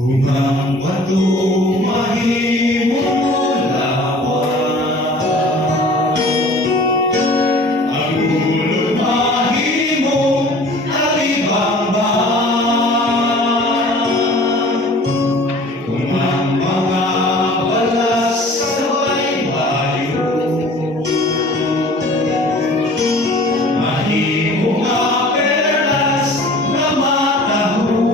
Kung ang bato mahimong lawan, ang ulo mahimong alibamba, kung ang mga balas sabay bayo, mahimong nga perlas na mataho.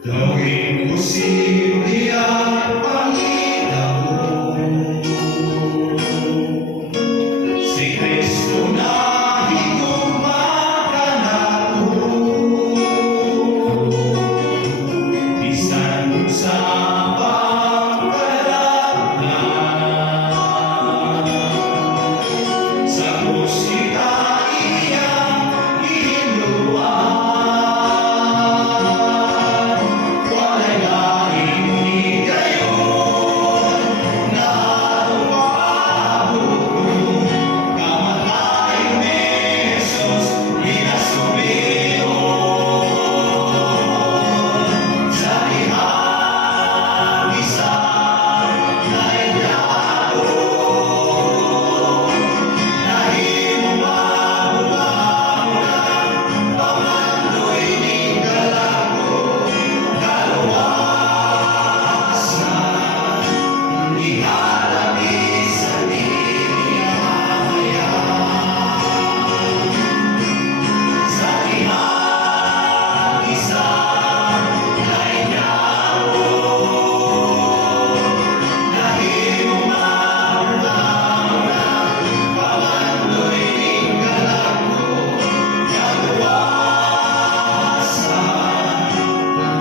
Gawin mo simple ang Panginoon, si Kristo na higugma ka nato, bisan sa pagkalaklan, sa krus kita iyang inuwan.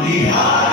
Yeah.